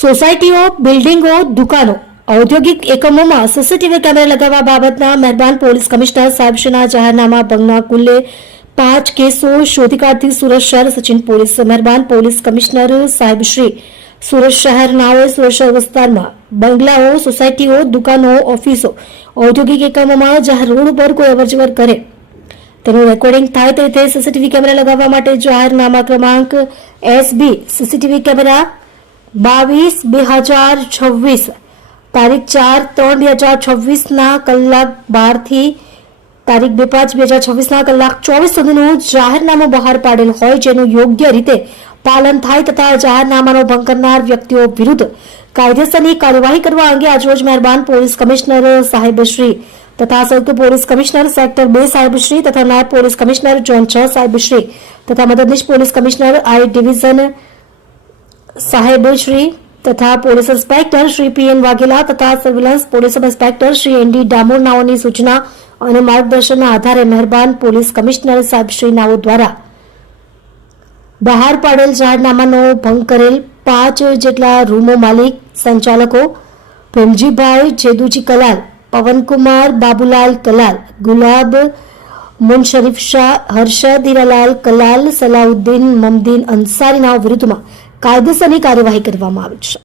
સોસાયટીઓ, બિલ્ડિંગો, દુકાનો, ઔદ્યોગિક એકમોમાં સીસીટીવી કેમેરા લગાવવા બાબતના મહેરબાન પોલીસ કમિશનર સાહેબશ્રીના જાહેરનામા ભંગના કુલ્લે 5 કેસો શોધી કાઢતી સુરત શહેર સચિન પોલીસ. મહેરબાન પોલીસ કમિશનર સાહેબશ્રી સુરત શહેરનાઓએ સુરત શહેર વિસ્તારમાં બંગલાઓ, સોસાયટીઓ, દુકાનો, ઓફિસો, ઔદ્યોગિક એકમોમાં જાહેર રોડ ઉપર કોઈ અવરજવર કરે તેનું રેકોર્ડિંગ થાય તે રીતે સીસીટીવી કેમેરા લગાવવા માટે જાહેરનામા ક્રમાંક SB સીસીટીવી કેમેરા 22/2026 તારીખ 4/3/2026 ના કલાક 12 થી તારીખ 2/5/2026 ના કલાક 24 સુધીનું જાહેરનામું બહાર પાડેલ હોય, જેનું યોગ્ય રીતે પાલન થાય તથા જાહેરનામાનો ભંગ કરનાર વ્યક્તિઓ વિરુદ્ધ કાયદેસરની કાર્યવાહી કરવા અંગે આજરોજ મહેરબાન પોલીસ કમિશનર સાહેબશ્રી તથા સંયુક્ત પોલીસ કમિશનર સેક્ટર 2 સાહેબશ્રી તથા નાયબ પોલીસ કમિશનર ઝોન 6 સાહેબશ્રી તથા મદદનીશ પોલીસ કમિશનર I ડિવિઝન સાહેબશ્રી તથા police inspector Shri PN Vaghela તથા surveillance police sub inspector Shri ND Damor નાઓની સૂચના અને માર્ગદર્શનના આધારે મહેરબાન પોલીસ કમિશનર સાહેબશ્રી નાઓ દ્વારા બહાર પાડેલ જાહેરનામાનો ભંગ કરેલ 5 જેટલા રૂમો માલિક સંચાલકો ભીમજીભાઈ જેદુજી કલાલ, પવનકુમાર બાબુલાલ કલાલ, ગુલાબ મુનશરીફ શાહ, હર્ષદ હીરાલાલ કલાલ, સલાઉદ્દીન મમદીન અંસારી નાઓ વિરુદ્ધમાં કાયદેસરની કાર્યવાહી કરવામાં આવી છે.